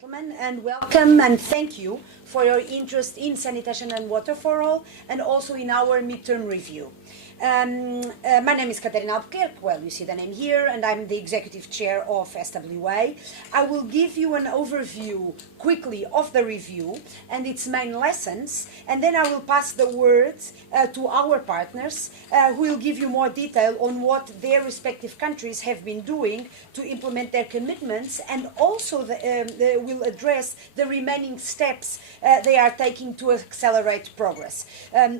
Gentlemen, and welcome and thank you for your interest in sanitation and water for all, and also in our midterm review. My name is Catarina Albuequerque, well, you see the name here, and I'm the executive chair of SWA. I will give you an overview quickly of the review and its main lessons, and then I will pass the word to our partners who will give you more detail on what their respective countries have been doing to implement their commitments, and also they will address the remaining steps they are taking to accelerate progress.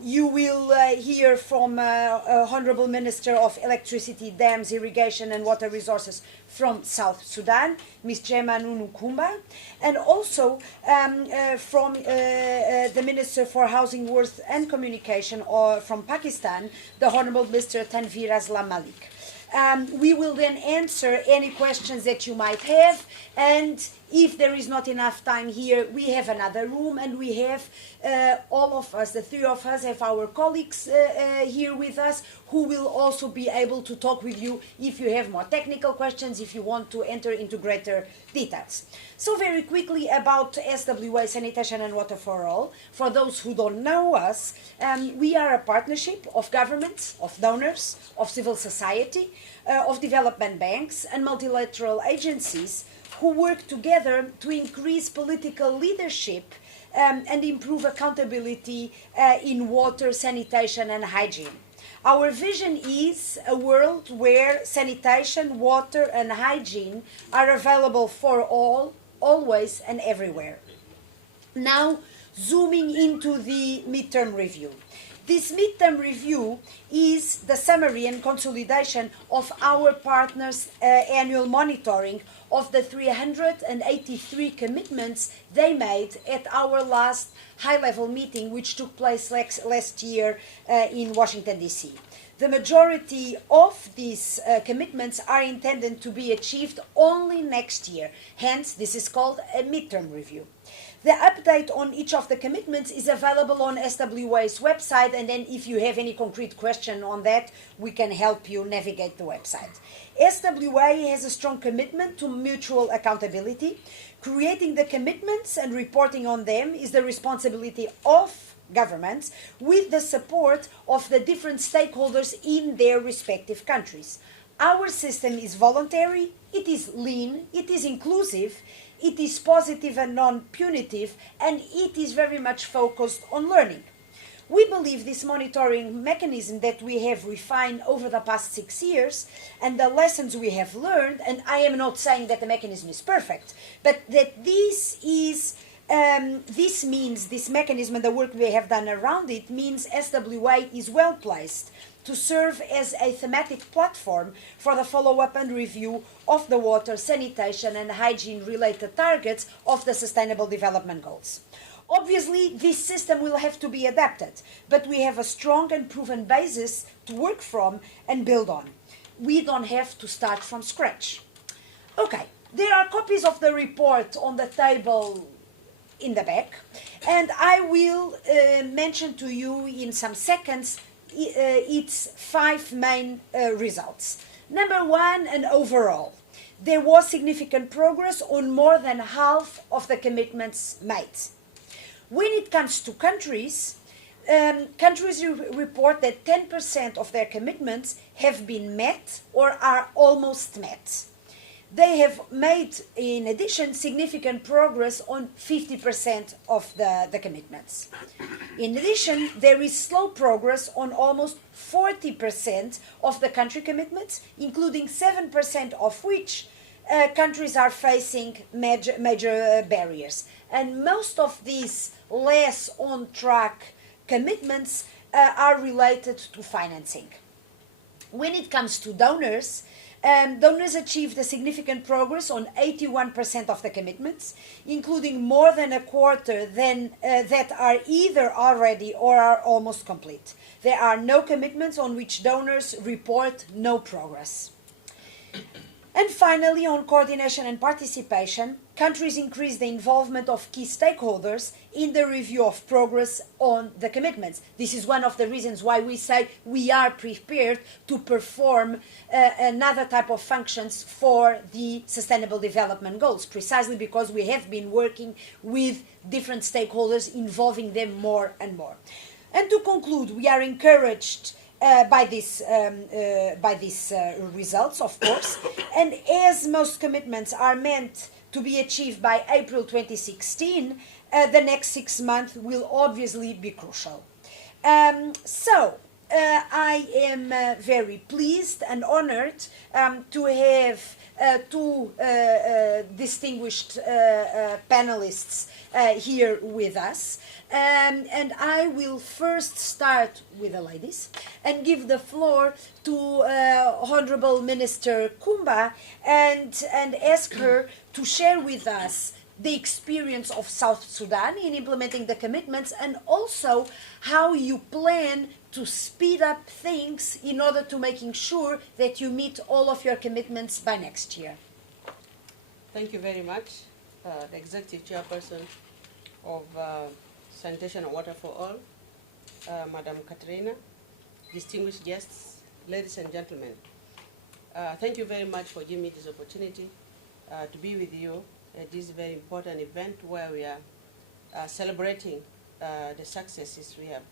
You will hear from Honorable Minister of Electricity, Dams, Irrigation and Water Resources from South Sudan, Ms. Jemma Nunu Kumba, and also from the Minister for Housing, Works and Communication from Pakistan, the Honorable Mr. Tanveer Aslam Malik. We will then answer any questions that you might have, and if there is not enough time here, we have another room, and we have all of us, the three of us, have our colleagues here with us who will also be able to talk with you if you have more technical questions, if you want to enter into greater details. So very quickly about SWA, Sanitation and Water for All. For those who don't know us, we are a partnership of governments, of donors, of civil society, of development banks and multilateral agencies who work together to increase political leadership and improve accountability in water, sanitation and hygiene. Our vision is a world where sanitation, water and hygiene are available for all, always and everywhere. Now, zooming into the midterm review. This midterm review is the summary and consolidation of our partners' annual monitoring of the 383 commitments they made at our last high-level meeting, which took place last year in Washington, D.C. The majority of these commitments are intended to be achieved only next year. Hence, this is called a midterm review. The update on each of the commitments is available on SWA's website, and then if you have any concrete question on that, we can help you navigate the website. SWA has a strong commitment to mutual accountability. Creating the commitments and reporting on them is the responsibility of governments, with the support of the different stakeholders in their respective countries. Our system is voluntary, it is lean, it is inclusive, it is positive and non-punitive, and it is very much focused on learning. We believe this monitoring mechanism that we have refined over the past 6 years and the lessons we have learned, and I am not saying that the mechanism is perfect, but that this means, this mechanism and the work we have done around it means SWA is well placed to serve as a thematic platform for the follow-up and review of the water, sanitation and hygiene-related targets of the Sustainable Development Goals. Obviously, this system will have to be adapted, but we have a strong and proven basis to work from and build on. We don't have to start from scratch. Okay, there are copies of the report on the table in the back, and I will mention to you in some seconds its 5 main results. Number 1, and overall, there was significant progress on more than half of the commitments made. When it comes to countries, countries report that 10% of their commitments have been met or are almost met. They have made, in addition, significant progress on 50% of the commitments. In addition, there is slow progress on almost 40% of the country commitments, including 7% of which countries are facing major barriers. And most of these less on-track commitments are related to financing. When it comes to donors, donors achieved a significant progress on 81% of the commitments, including more than a quarter that are either already or are almost complete. There are no commitments on which donors report no progress. And finally, on coordination and participation, countries increase the involvement of key stakeholders in the review of progress on the commitments. This is one of the reasons why we say we are prepared to perform another type of functions for the Sustainable Development Goals, precisely because we have been working with different stakeholders, involving them more and more. And to conclude, we are encouraged by these results, of course, and as most commitments are meant to be achieved by April 2016, the next 6 months will obviously be crucial. I am very pleased and honored to have two distinguished panelists here with us. And I will first start with the ladies and give the floor to Honorable Minister Kumba and ask her to share with us the experience of South Sudan in implementing the commitments, and also how you plan to speed up things in order to making sure that you meet all of your commitments by next year. Thank you very much, the Executive Chairperson of Sanitation and Water for All, Madam Catarina, distinguished guests, ladies and gentlemen. Thank you very much for giving me this opportunity to be with you at this very important event where we are celebrating the successes we have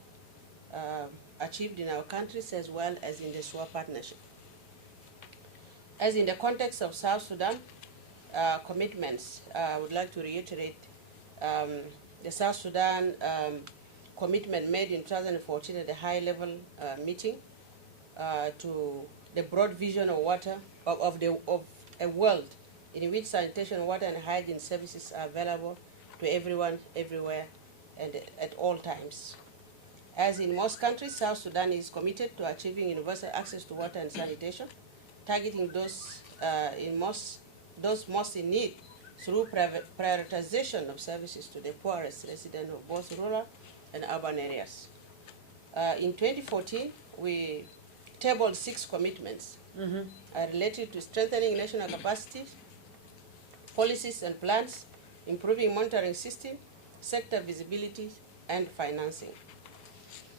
achieved in our countries as well as in the SWA partnership. As in the context of South Sudan commitments, I would like to reiterate the South Sudan commitment made in 2014 at the high-level meeting to the broad vision of water of a world in which sanitation, water, and hygiene services are available to everyone, everywhere, and at all times. As in most countries, South Sudan is committed to achieving universal access to water and sanitation, targeting those most in need through prioritization of services to the poorest residents of both rural and urban areas. In 2014, we tabled 6 commitments related to strengthening national capacity, policies and plans, improving monitoring system, sector visibility, and financing.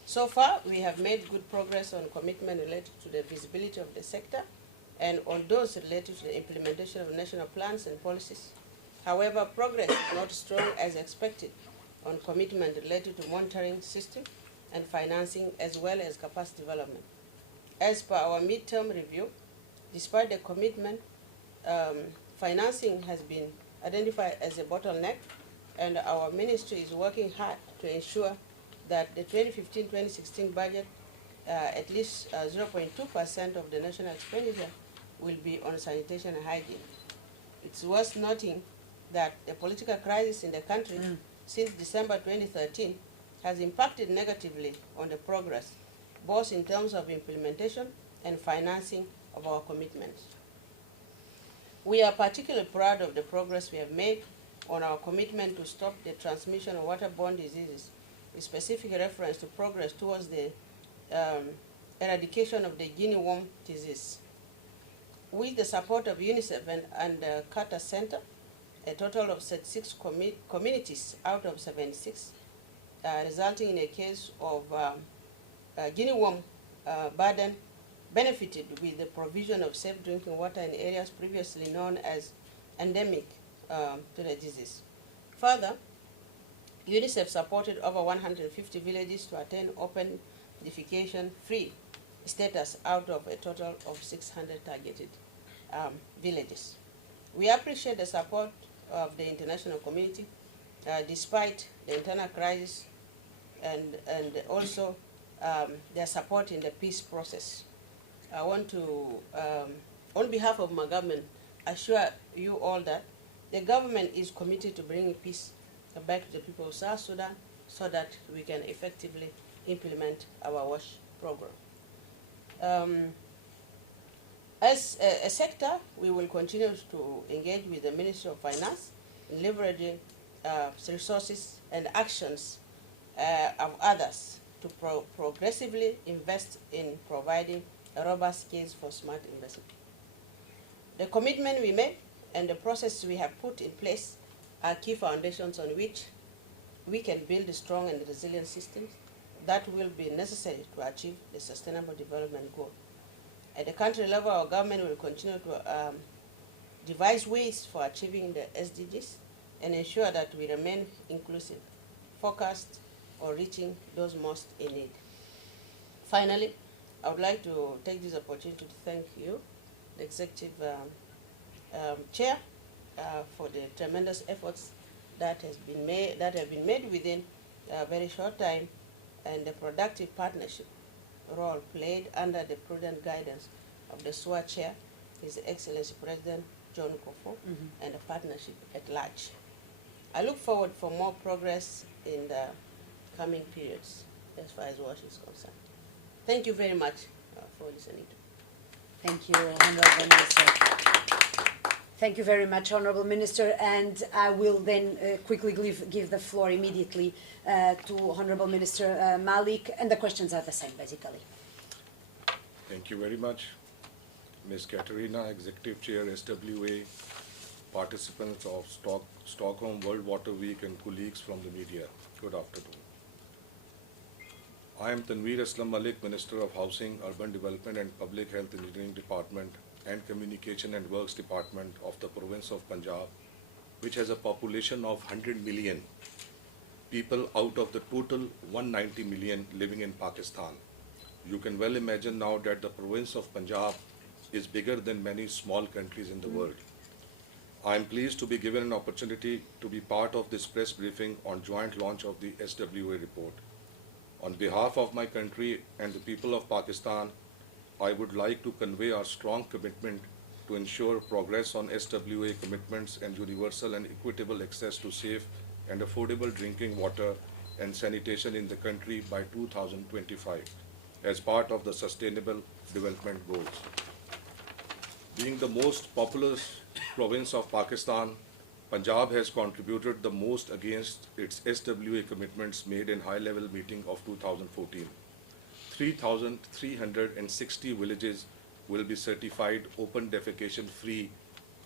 So far, we have made good progress on commitment related to the visibility of the sector and on those related to the implementation of national plans and policies. However, progress is not strong as expected on commitment related to monitoring system and financing, as well as capacity development. As per our midterm review, despite the commitment, financing has been identified as a bottleneck, and our ministry is working hard to ensure that the 2015-2016 budget, at least 0.2% of the national expenditure will be on sanitation and hygiene. It's worth noting that the political crisis in the country since December 2013 has impacted negatively on the progress, both in terms of implementation and financing of our commitments. We are particularly proud of the progress we have made on our commitment to stop the transmission of waterborne diseases, with specific reference to progress towards the eradication of the guinea worm disease. With the support of UNICEF and the Carter Center, a total of 36 communities out of 76, resulting in a case of guinea worm burden, benefited with the provision of safe drinking water in areas previously known as endemic to the disease. Further, UNICEF supported over 150 villages to attain open defecation-free status out of a total of 600 targeted villages. We appreciate the support of the international community despite the internal crisis and also their support in the peace process. I want to, on behalf of my government, assure you all that the government is committed to bringing peace back to the people of South Sudan so that we can effectively implement our WASH program. As a sector, we will continue to engage with the Ministry of Finance in leveraging resources and actions of others to progressively invest in providing a robust case for smart investment. The commitment we made and the process we have put in place are key foundations on which we can build strong and resilient systems that will be necessary to achieve the Sustainable Development Goal. At the country level, our government will continue to devise ways for achieving the SDGs and ensure that we remain inclusive, focused on reaching those most in need. Finally, I would like to take this opportunity to thank you, the Executive Chair, for the tremendous efforts that have been made within a very short time, and the productive partnership role played under the prudent guidance of the SWA Chair, His Excellency President John Kofo, and the partnership at large. I look forward for more progress in the coming periods as far as WASH is concerned. Thank you very much for listening. Thank you, Honorable Minister. Thank you very much, Honorable Minister, and I will then quickly give the floor immediately to Honorable Minister Malik, and the questions are the same, basically. Thank you very much. Ms. Catarina, Executive Chair, SWA, participants of Stockholm World Water Week, and colleagues from the media, good afternoon. I am Tanveer Aslam Malik, Minister of Housing, Urban Development and Public Health Engineering Department and Communication and Works Department of the province of Punjab, which has a population of 100 million people out of the total 190 million living in Pakistan. You can well imagine now that the province of Punjab is bigger than many small countries in the world. I am pleased to be given an opportunity to be part of this press briefing on joint launch of the SWA report. On behalf of my country and the people of Pakistan, I would like to convey our strong commitment to ensure progress on SWA commitments and universal and equitable access to safe and affordable drinking water and sanitation in the country by 2025 as part of the Sustainable Development Goals. Being the most populous province of Pakistan, Punjab has contributed the most against its SWA commitments made in high-level meeting of 2014. 3,360 villages will be certified open defecation free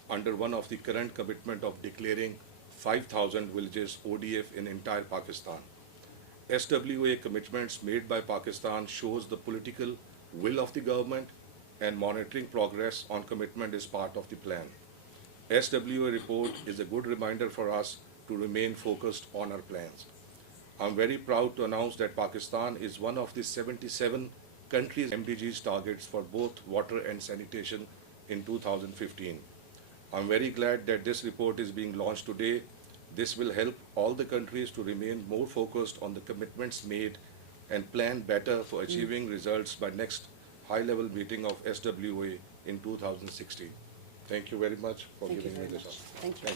under one of the current commitment of declaring 5,000 villages ODF in entire Pakistan. SWA commitments made by Pakistan shows the political will of the government, and monitoring progress on commitment is part of the plan. SWA report is a good reminder for us to remain focused on our plans. I'm very proud to announce that Pakistan is one of the 77 countries' MDGs targets for both water and sanitation in 2015. I'm very glad that this report is being launched today. This will help all the countries to remain more focused on the commitments made and plan better for achieving results by next high-level meeting of SWA in 2016. Thank you very much for giving me this opportunity. Thank you.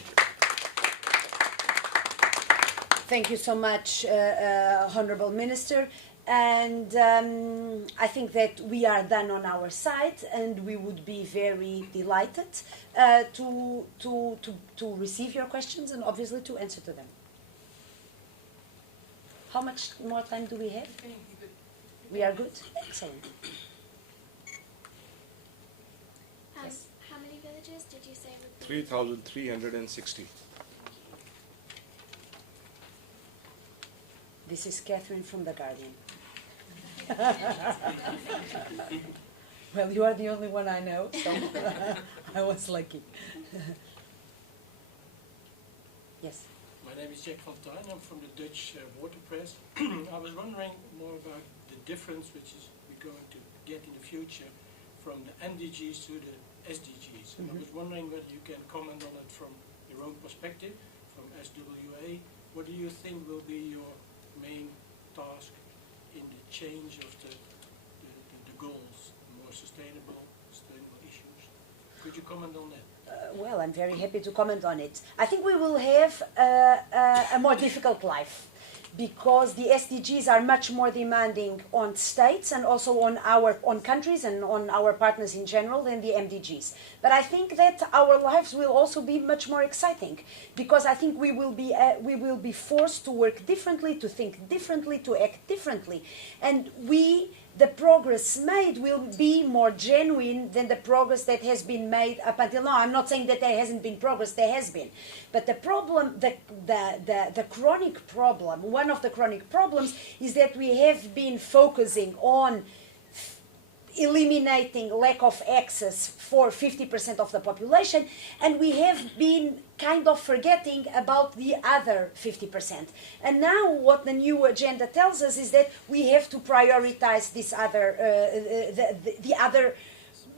Thank you so much, Honorable Minister. And I think that we are done on our side, and we would be very delighted to receive your questions and obviously to answer to them. How much more time do we have? We are good? Excellent. Yes. How many villages did you say would be? 3,360. This is Catherine from The Guardian. Well, you are the only one I know, so I was lucky. Yes. My name is Jack van Tuin. I'm from the Dutch Water Press. I was wondering more about the difference which is we're going to get in the future from the MDGs to the SDGs. And I was wondering whether you can comment on it from your own perspective, from SWA. What do you think will be your main task in the change of the goals, more sustainable issues? Could you comment on that? Well, I'm very happy to comment on it. I think we will have a more difficult life because the SDGs are much more demanding on states and also on countries and on our partners in general than the MDGs. But I think that our lives will also be much more exciting because I think we will be forced to work differently, to think differently, to act differently, and we the progress made will be more genuine than the progress that has been made up until now. I'm not saying that there hasn't been progress, there has been. But the problem, the chronic problem, one of the chronic problems is that we have been focusing on eliminating lack of access for 50% of the population, and we have been kind of forgetting about the other 50%. And now what the new agenda tells us is that we have to prioritize this other,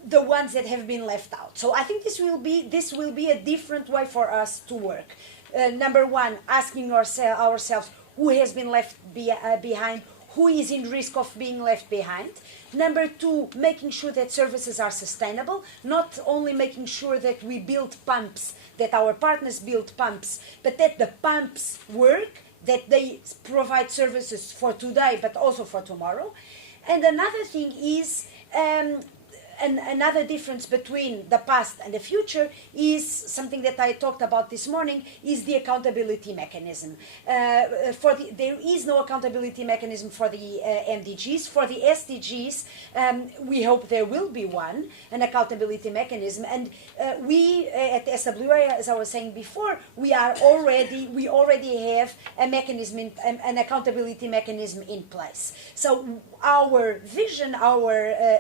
the ones that have been left out. So I think this will be a different way for us to work. Number one, asking ourselves who has been left behind, who is in risk of being left behind. Number two, making sure that services are sustainable, not only making sure that we build pumps, that our partners build pumps, but that the pumps work, that they provide services for today, but also for tomorrow. And another thing is, another difference between the past and the future is something that I talked about this morning, is the accountability mechanism. There is no accountability mechanism for the MDGs. For the SDGs, we hope there will be one, an accountability mechanism. And we at SWA, as I was saying before, we already have a mechanism, an accountability mechanism in place. So our vision, our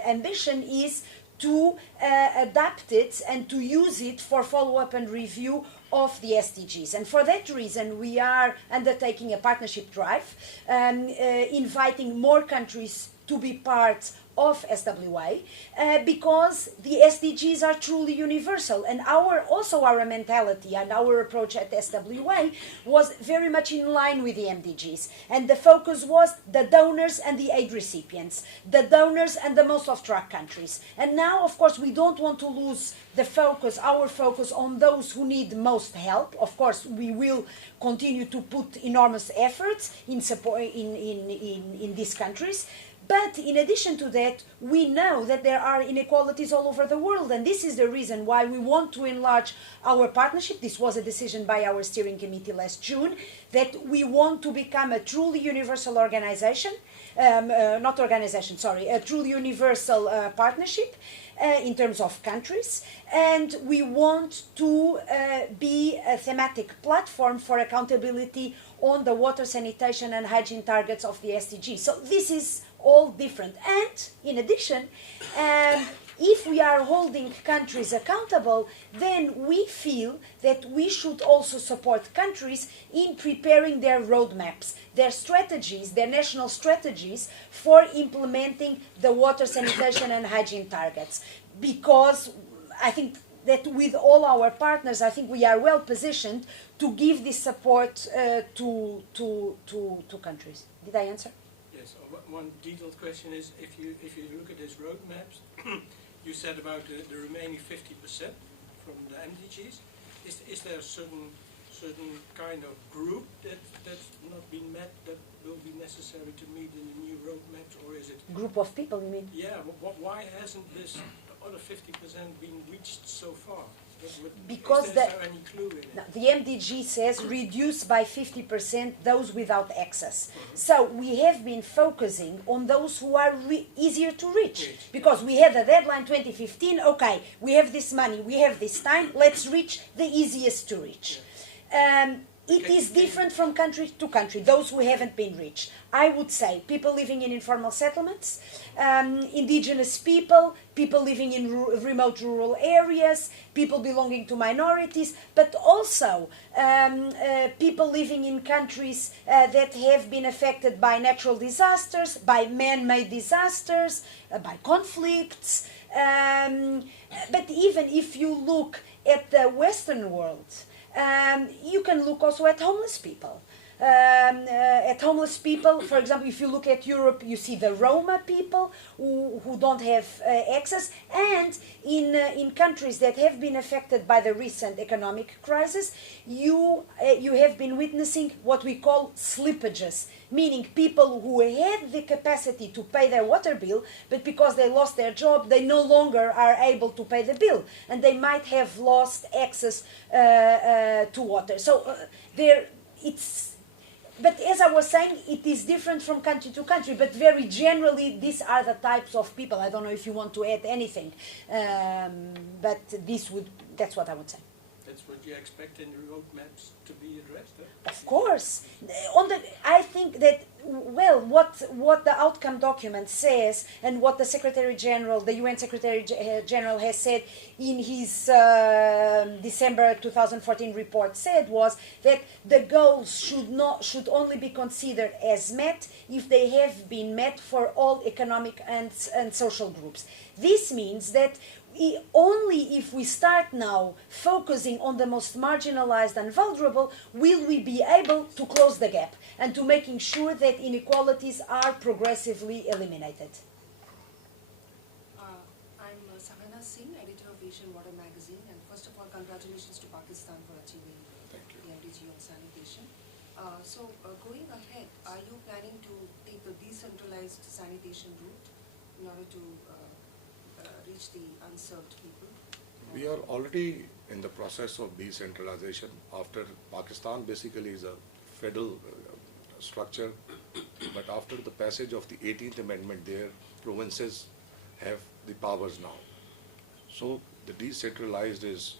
ambition is to adapt it and to use it for follow-up and review of the SDGs. And for that reason, we are undertaking a partnership drive, inviting more countries to be part of SWA, because the SDGs are truly universal, and our mentality and our approach at SWA was very much in line with the MDGs, and the focus was the donors and the aid recipients, the donors and the most off-track countries. And now, of course, we don't want to lose the focus, our focus, on those who need most help. Of course, we will continue to put enormous efforts in support in these countries. But in addition to that, we know that there are inequalities all over the world, and this is the reason why we want to enlarge our partnership. This was a decision by our steering committee last June, that we want to become a truly universal organization, a truly universal partnership in terms of countries, and we want to be a thematic platform for accountability on the water, sanitation and hygiene targets of the SDGs. So this is all different. And in addition, if we are holding countries accountable, then we feel that we should also support countries in preparing their roadmaps, their strategies, their national strategies for implementing the water, sanitation and hygiene targets. Because I think that with all our partners, I think we are well positioned to give this support to countries. Did I answer? Yes. One detailed question is, if you look at these roadmaps, you said about the remaining 50% from the MDGs. Is there a certain kind of group that's not been met that will be necessary to meet in the new roadmaps, or is it Group of people, you mean? Yeah. Why hasn't this other 50% been reached so far? Because is there any clue in it? No, the MDG says reduce by 50% those without access. So we have been focusing on those who are easier to reach. Because we had a deadline 2015, okay, we have this money, we have this time, let's reach the easiest to reach. It is different from country to country, those who haven't been reached. I would say people living in informal settlements, indigenous people, people living in remote rural areas, people belonging to minorities, but also people living in countries that have been affected by natural disasters, by man-made disasters, by conflicts. But even if you look at the Western world, you can look also at homeless people. For example, if you look at Europe, you see the Roma people who don't have access, and in countries that have been affected by the recent economic crisis, you have been witnessing what we call slippages, meaning people who had the capacity to pay their water bill, but because they lost their job, they no longer are able to pay the bill, and they might have lost access to water. So but as I was saying, it is different from country to country, but very generally, these are the types of people. I don't know if you want to add anything, but that's what I would say. That's what you expect in the roadmaps to be addressed, huh? Of course. I think that, well, what the outcome document says and what the Secretary General, the UN Secretary General has said in his December 2014 report said was that the goals should only be considered as met if they have been met for all economic and social groups. This means that only if we start now focusing on the most marginalized and vulnerable will we be able to close the gap and to making sure that inequalities are progressively eliminated. I'm Savannah Singh, editor of Asian Water magazine, and first of all, congratulations to Pakistan for achieving the MDG on sanitation. Going ahead, are you planning to take the decentralized sanitation route in order to reach the unserved people? We are already in the process of decentralization. After Pakistan basically is a federal structure, but after the passage of the 18th Amendment there, provinces have the powers now. So the decentralized is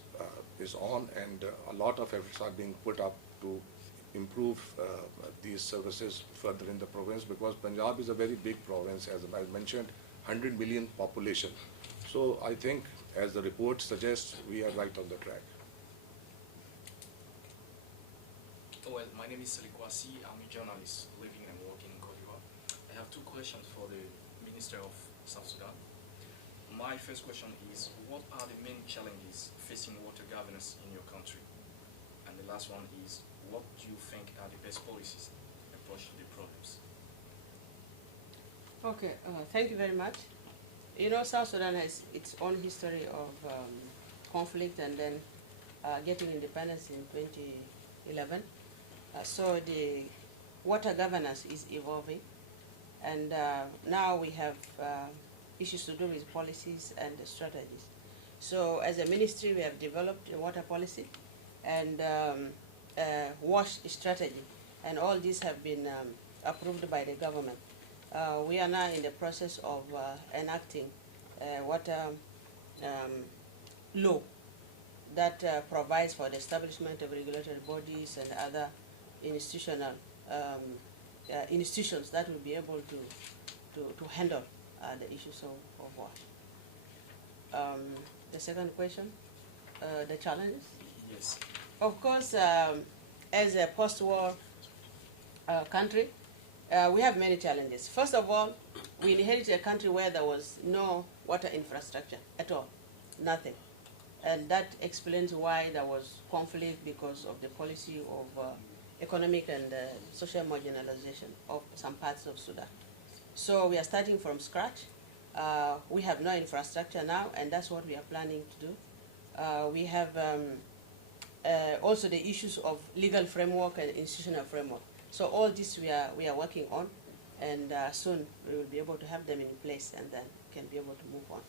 on, and a lot of efforts are being put up to improve these services further in the province, because Punjab is a very big province, as I mentioned, 100 million population. So I think, as the report suggests, we are right on the track. Well, my name is Salikwasi. I'm a journalist living and working in Cote d'Ivoire. I have two questions for the Minister of South Sudan. My first question is, what are the main challenges facing water governance in your country? And the last one is, what do you think are the best policies approach to the problems? Okay, thank you very much. You know, South Sudan has its own history of conflict and then getting independence in 2011. So the water governance is evolving, and now we have issues to do with policies and strategies. So as a ministry, we have developed a water policy and wash strategy, and all these have been approved by the government. We are now in the process of enacting water law that provides for the establishment of regulatory bodies and other institutional institutions that will be able to handle the issues of water. The second question, the challenges? Yes. Of course, as a post-war country, we have many challenges. First of all, we inherited a country where there was no water infrastructure at all, nothing. And that explains why there was conflict, because of the policy of economic and social marginalization of some parts of Sudan. So we are starting from scratch. We have no infrastructure now, and that's what we are planning to do. We have also the issues of legal framework and institutional framework. So all this we are working on, and soon we will be able to have them in place, and then can be able to move on.